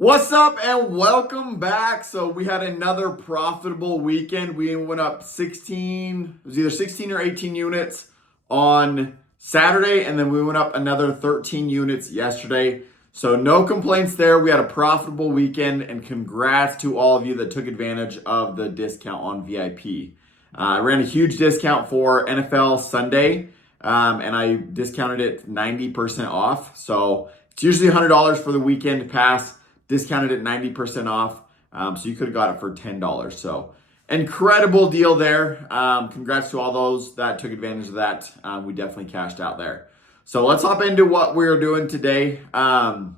What's up and welcome back. So we had another profitable weekend. We went up 16, it was either 16 or 18 units on Saturday, and then we went up another 13 units yesterday. So no complaints there. We had a profitable weekend, and congrats to all of you that took advantage of the discount on VIP. I ran a huge discount for NFL Sunday, and I discounted it 90% off. So it's usually $100 for the weekend pass. Discounted at 90% off, so you could have got it for $10. So incredible deal there. Congrats to all those that took advantage of that. We definitely cashed out there. So let's hop into what we're doing today. I'll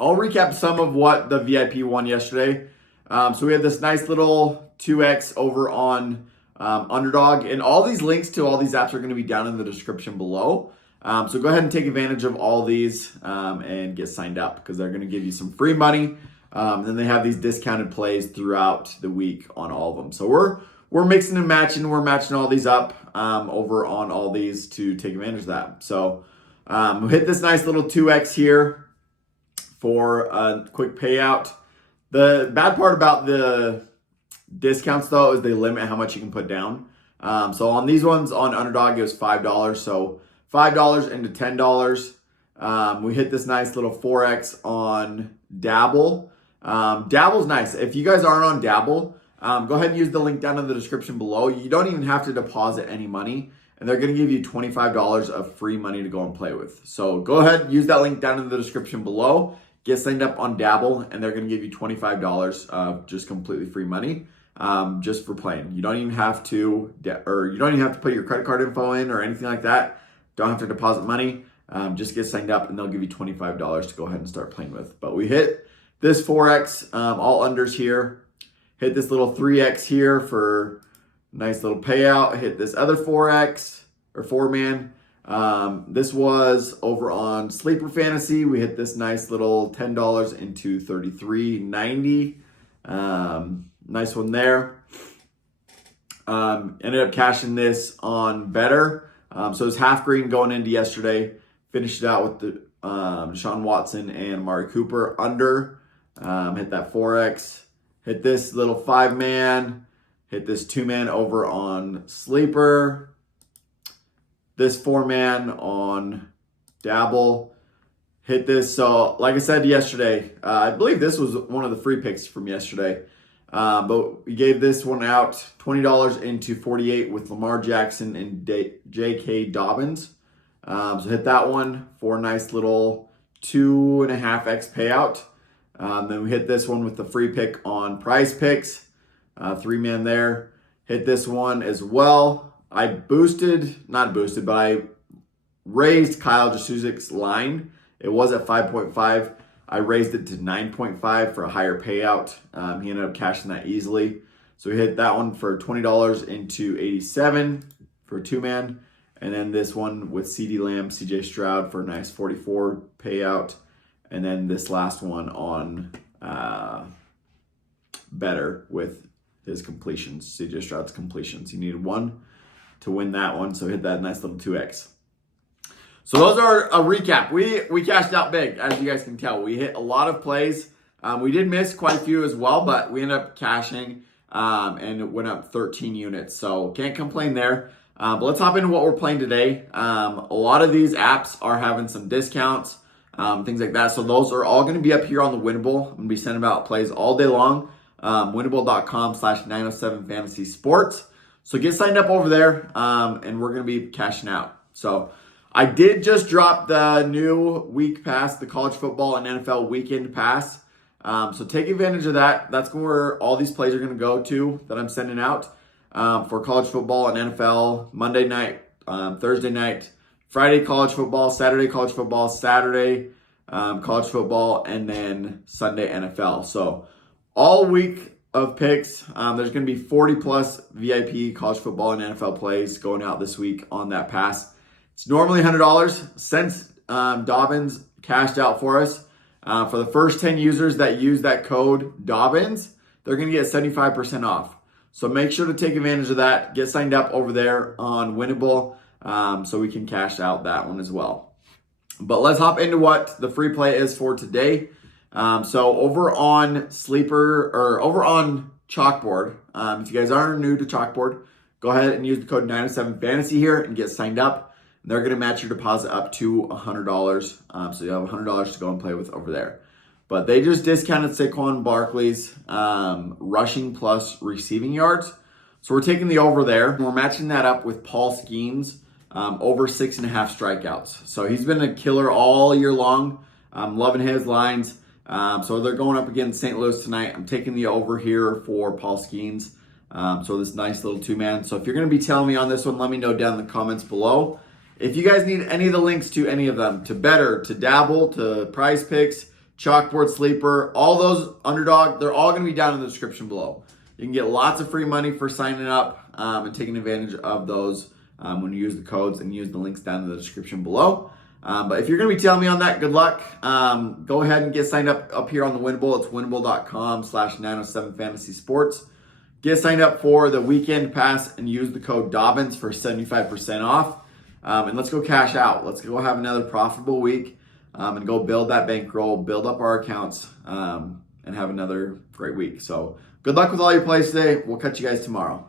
recap some of what the VIP won yesterday. So we had this nice little 2x over on Underdog, and all these links to all these apps are going to be down in the description below. So go ahead and take advantage of all these and get signed up because they're going to give you some free money. Then they have these discounted plays throughout the week on all of them. So we're mixing and matching. We're matching all these up over on all these to take advantage of that. So we'll hit this nice little 2x here for a quick payout. The bad part about the discounts though is they limit how much you can put down. So on these ones on Underdog it was $5. So $5 into $10. We hit this nice little 4x on Dabble. Dabble's nice. If you guys aren't on Dabble, go ahead and use the link down in the description below. You don't even have to deposit any money, and they're going to give you $25 of free money to go and play with. So go ahead and use that link down in the description below. Get signed up on Dabble, and they're going to give you $25 of just completely free money. Just for playing. You don't even have to put your credit card info in or anything like that. Don't have to deposit money. Just get signed up and they'll give you $25 to go ahead and start playing with. But we hit this 4x, all unders here. Hit this little 3x here for nice little payout. Hit this other 4x or 4-man. This was over on Sleeper Fantasy. We hit this nice little $10 into $33.90. Nice one there. Ended up cashing this on BETR. So it was half green going into yesterday. Finished it out with the Deshaun Watson and Amari Cooper under. Hit that 4x. Hit this little 5-man. Hit this 2-man over on Sleeper. This 4-man on Dabble. Hit this. So like I said yesterday, I believe this was one of the free picks from yesterday. But we gave this one out $20 into 48 with Lamar Jackson and J.K. Dobbins. So hit that one for a nice little 2.5x payout. Then we hit this one with the free pick on PrizePicks, 3-man there. Hit this one as well. I raised Kyle Juszczyk's line. It was at 5.5. I raised it to 9.5 for a higher payout. He ended up cashing that easily. So we hit that one for $20 into 87 for a 2-man. And then this one with CeeDee Lamb, CJ Stroud for a nice 44 payout. And then this last one on BETR with his completions, CJ Stroud's completions. He needed one to win that one. So hit that nice little 2x. So those are a recap. We cashed out big, as you guys can tell. We hit a lot of plays. We did miss quite a few as well, but we ended up cashing and it went up 13 units. So can't complain there. But let's hop into what we're playing today. A lot of these apps are having some discounts, things like that. So those are all going to be up here on the Winible. I'm going to be sending out plays all day long. Winible.com/907fantasy sports. So get signed up over there and we're going to be cashing out. So I did just drop the new week pass, the college football and NFL weekend pass. So take advantage of that. That's where all these plays are going to go to that I'm sending out for college football and NFL Monday night, Thursday night, Friday college football, Saturday college football, Saturday college football, and then Sunday NFL. So all week of picks. There's going to be 40 plus VIP college football and NFL plays going out this week on that pass. It's normally $100. Since Dobbins cashed out for us, for the first 10 users that use that code Dobbins, they're going to get 75% off. So make sure to take advantage of that. Get signed up over there on Winible so we can cash out that one as well. But let's hop into what the free play is for today. So over on over on Chalkboard, if you guys are new to Chalkboard, go ahead and use the code 907fantasy here and get signed up. They're going to match your deposit up to $100. So you have $100 to go and play with over there. But they just discounted Saquon Barkley's rushing plus receiving yards. So we're taking the over there. And we're matching that up with Paul Skeens over 6.5 strikeouts. So he's been a killer all year long. I'm loving his lines. So they're going up against St. Louis tonight. I'm taking the over here for Paul Skeens. So this nice little two-man. So if you're going to be telling me on this one, let me know down in the comments below. If you guys need any of the links to any of them, to BETR, to Dabble, to PrizePicks, Chalkboard, Sleeper, all those Underdog, they're all going to be down in the description below. You can get lots of free money for signing up and taking advantage of those when you use the codes and use the links down in the description below. But if you're going to be telling me on that, good luck. Go ahead and get signed up here on the Winible. It's winible.com/907fantasysports. Get signed up for the weekend pass and use the code Dobbins for 75% off. And let's go cash out. Let's go have another profitable week and go build that bankroll, build up our accounts, and have another great week. So good luck with all your plays today. We'll catch you guys tomorrow.